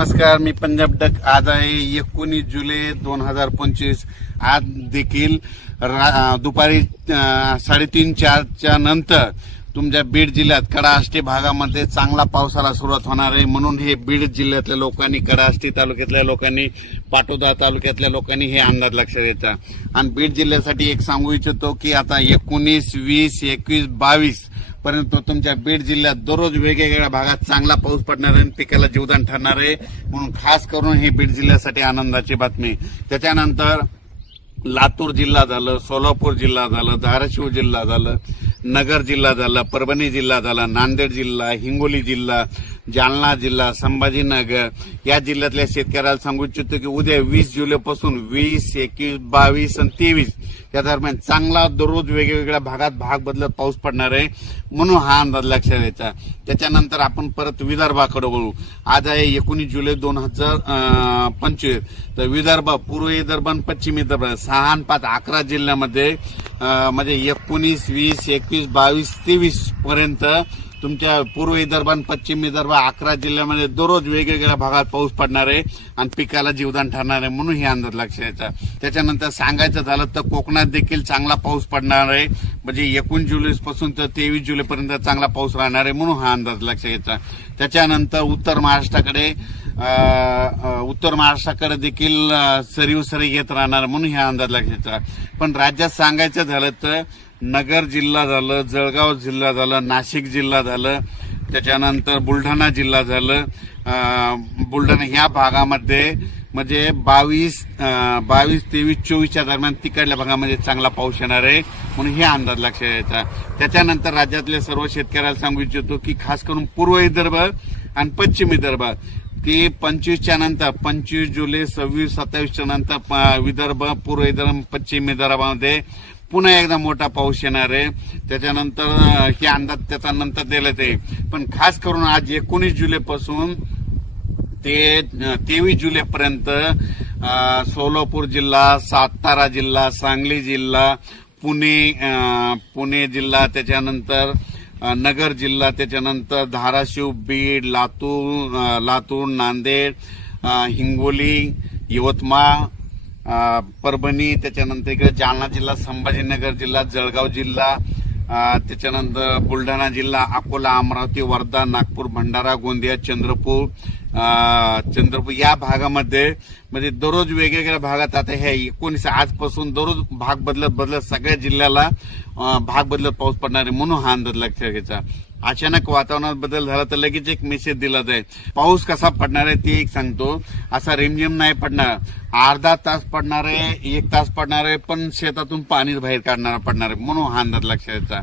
नमस्कार, मी पंजाब डक। आज आहे 19 जुलै 2025। आज देखील दुपारी 3:30-4च्या नंतर तुमच्या बीड जिल्ह्यात कडाष्टी भागामध्ये चांगला पावसाला सुरुवात होणार आहे। म्हणून हे बीड जिल्ह्यातल्या लोकांनी, कडाष्टी तालुक्यातल्या लोकांनी, पाटोदा तालुक्यातल्या लोकांनी हे अंदाज लक्षात घ्यायचा। आणि बीड जिल्ह्यासाठी एक सांगू इच्छितो की आता 19, 20, 21, 22 परंतु तुमच्या बीड जिल्ह्यात दररोज वेगवेगळ्या भागात चांगला पाऊस पडणार आहे, पिकाला जीवदान ठरणार आहे। म्हणून खास करून हे बीड जिल्ह्यासाठी आनंदाची बातमी। त्याच्यानंतर लातूर जिल्हा झालं, सोलापूर जिल्हा झालं, धाराशिव जिल्हा झालं, नगर जिल्हा झाला, परभणी जिल्हा झाला, नांदेड जिल्हा, हिंगोली जिल्हा, जालना जिल्हा, संभाजीनगर या जिल्ह्यातल्या शेतकऱ्याला सांगू इच्छितो की उद्या 20 जुलैपासून 20, 21, 22 आणि 23 या दरम्यान चांगला दररोज वेगवेगळ्या भागात भाग बदलत पाऊस पडणार आहे। म्हणून हा अंदाज लक्षात घ्यायचा। त्याच्यानंतर आपण परत विदर्भाकडे वळू। आज आहे 19 जुलै 2025। तर विदर्भ, पूर्व विदर्भ आणि पश्चिम विदर्भ 6 आणि 5 11 जिल्ह्यामध्ये म्हणजे 19, 20, 21, 22, 23 पर्यंत तुमच्या पूर्व विदर्भ आणि पश्चिम विदर्भ 11 जिल्ह्यामध्ये दररोज वेगवेगळ्या भागात पाऊस पडणार आहे आणि पिकाला जीवदान ठरणार आहे। म्हणून हे अंदाज लक्षात घ्यायचा। त्याच्यानंतर सांगायचं झालं तर कोकणात देखील चांगला पाऊस पडणार आहे। म्हणजे 19 जुलैपासून तर 23 जुलैपर्यंत चांगला पाऊस राहणार आहे। म्हणून हा अंदाज लक्षात घ्यायचा। त्याच्यानंतर उत्तर महाराष्ट्राकडे देखील सरीव सरी येत राहणार, म्हणून हा अंदाज लक्षात घ्यायचा। पण राज्यात सांगायचं झालं तर नगर जिल्हा झालं, जळगाव जिल्हा झालं, नाशिक जिल्हा झालं, त्याच्यानंतर बुलढाणा जिल्हा झालं, बुलढाणा ह्या भागामध्ये म्हणजे 22, 23, 24च्या दरम्यान तिकडल्या भागामध्ये चांगला पाऊस येणार आहे। म्हणून हे अंदाज लक्षात घ्यायचा। त्याच्यानंतर राज्यातल्या सर्व शेतकऱ्याला सांगू इच्छितो की खास करून पूर्व विदर्भ आणि पश्चिम विदर्भ की 25च्या नंतर 25 जुलै, 26, 27च्या नंतर विदर्भ, पूर्व विदर्भ, पश्चिम विदर्भामध्ये पुन्हा एकदा मोठा पाऊस येणार आहे। त्याच्यानंतर हे अंदाज त्याचा नंतर दिला ते। पण खास करून आज 19 जुलैपासून ते 23 जुलैपर्यंत सोलापूर जिल्हा, सातारा जिल्हा, सांगली जिल्हा, पुणे जिल्हा, त्याच्यानंतर नगर जिल्हा, त्याच्यानंतर धाराशिव, बीड, लातूर, नांदेड, हिंगोली, यवतमाळ, परभणी, त्याच्यानंतर इकडे जालना जिल्हा, संभाजीनगर जिल्हा, जळगाव जिल्हा, त्याच्यानंतर बुलढाणा जिल्हा, अकोला, अमरावती, वर्धा, नागपूर, भंडारा, गोंदिया, चंद्रपूर या भागामध्ये म्हणजे दररोज वेगवेगळ्या भागात आता हे 19 आजपासून दररोज भाग बदलत सगळ्या जिल्ह्याला भाग बदलत पाऊस पडणार आहे। म्हणून हा अंदाज लक्षात घ्यायचा। अचानक वातावरणात बदल झाला तर लगेच एक मेसेज दिला जाईल। पाऊस कसा पडणार आहे ते एक सांगतो। असा रिमझिम नाही पडणार, अर्धा तास पडणार आहे, 1 तास पडणार आहे, पण शेतातून पाणी बाहेर काढणार पडणार आहे। म्हणून हा अंदाज लक्षात घ्यायचा।